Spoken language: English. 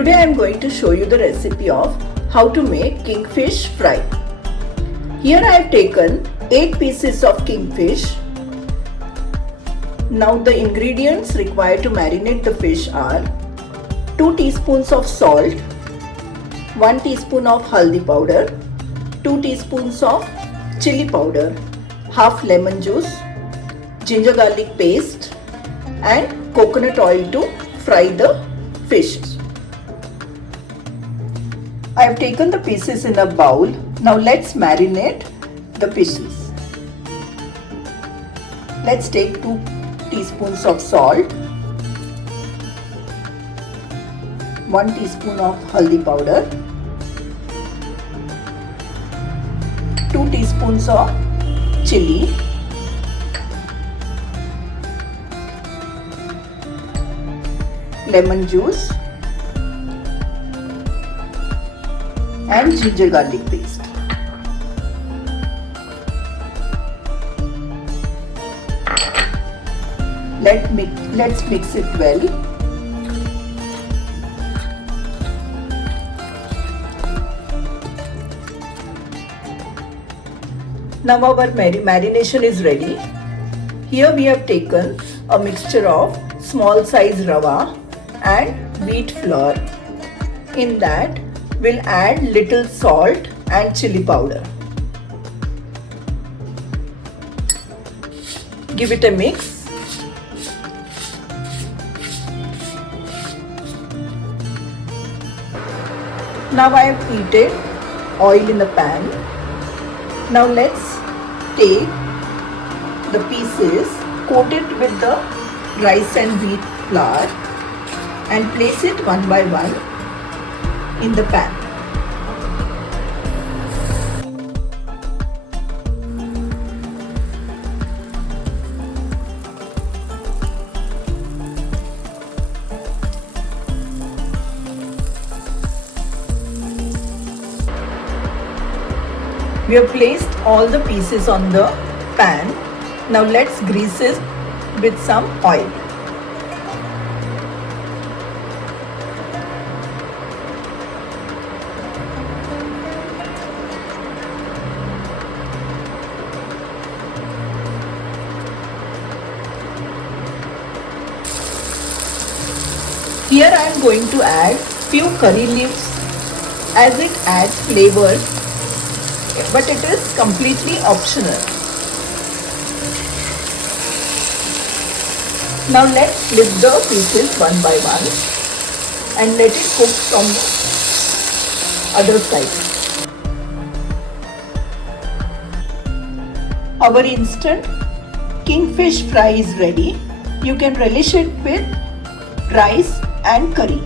Today I am going to show you the recipe of how to make kingfish fry. Here I have taken 8 pieces of kingfish. Now the ingredients required to marinate the fish are 2 teaspoons of salt, 1 teaspoon of haldi powder, 2 teaspoons of chili powder, half lemon juice, ginger garlic paste and coconut oil to fry the fish. I have taken the pieces in a bowl. Now let's marinate the pieces. Let's take 2 teaspoons of salt, 1 teaspoon of haldi powder, 2 teaspoons of chili, lemon juice and ginger garlic paste. Let's mix it well. Now our marination is ready. Here we have taken a mixture of small size raava and wheat flour. In that we'll add little salt and chili powder. Give it a mix. Now I have heated oil in the pan. Now let's take the pieces, coat it with the rice and wheat flour and place it one by one in the pan. We have placed all the pieces on the pan. Now let's grease it with some oil. Here I am going to add few curry leaves as it adds flavor, but it is completely optional. Now let's flip the pieces one by one and let it cook from the other side. Our instant kingfish fry is ready. You can relish it with rice and curry.